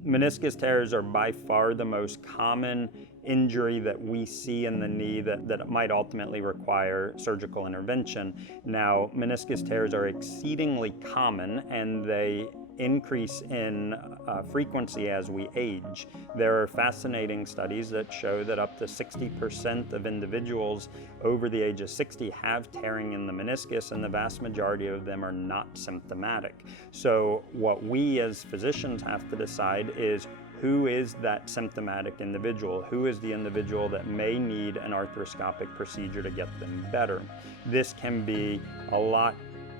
Meniscus tears are by far the most common injury that we see in the knee that might ultimately require surgical intervention. Now, meniscus tears are exceedingly common, and they increase in frequency as we age. There are fascinating studies that show that up to 60% of individuals over the age of 60 have tearing in the meniscus, and the vast majority of them are not symptomatic. So what we as physicians have to decide is, who is that symptomatic individual? Who is the individual that may need an arthroscopic procedure to get them better? This can be a lot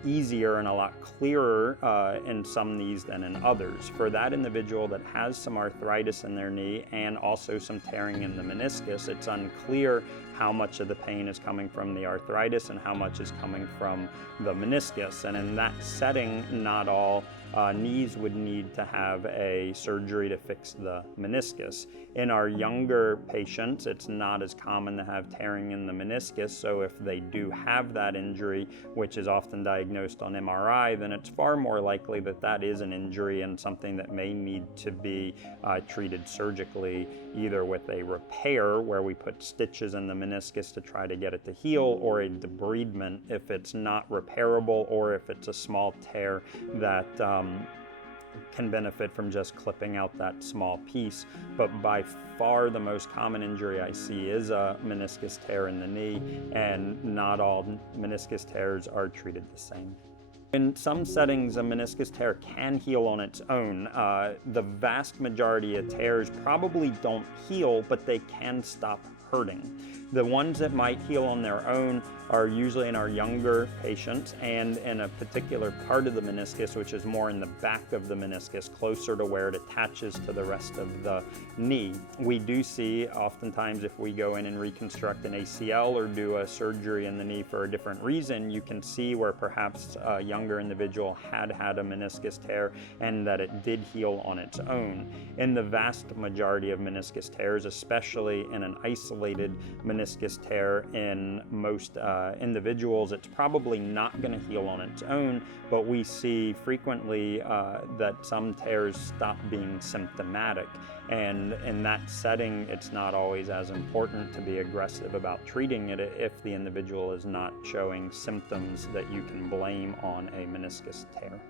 easier and a lot clearer in some knees than in others. For that individual that has some arthritis in their knee and also some tearing in the meniscus, it's unclear how much of the pain is coming from the arthritis and how much is coming from the meniscus. And in that setting, not all knees would need to have a surgery to fix the meniscus. In our younger patients, it's not as common to have tearing in the meniscus, so if they do have that injury, which is often diagnosed on MRI, then it's far more likely that that is an injury and something that may need to be treated surgically, either with a repair where we put stitches in the meniscus to try to get it to heal, or a debridement if it's not repairable, or if it's a small tear that can benefit from just clipping out that small piece. But by far the most common injury I see is a meniscus tear in the knee, and not all meniscus tears are treated the same. In some settings, a meniscus tear can heal on its own. The vast majority of tears probably don't heal, but they can stop hurting. The ones that might heal on their own are usually in our younger patients and in a particular part of the meniscus, which is more in the back of the meniscus, closer to where it attaches to the rest of the knee. We do see oftentimes, if we go in and reconstruct an ACL or do a surgery in the knee for a different reason, you can see where perhaps a younger individual had a meniscus tear and that it did heal on its own. In the vast majority of meniscus tears, especially in an isolated meniscus tear in most individuals, it's probably not going to heal on its own, but we see frequently that some tears stop being symptomatic. And in that setting, it's not always as important to be aggressive about treating it if the individual is not showing symptoms that you can blame on a meniscus tear.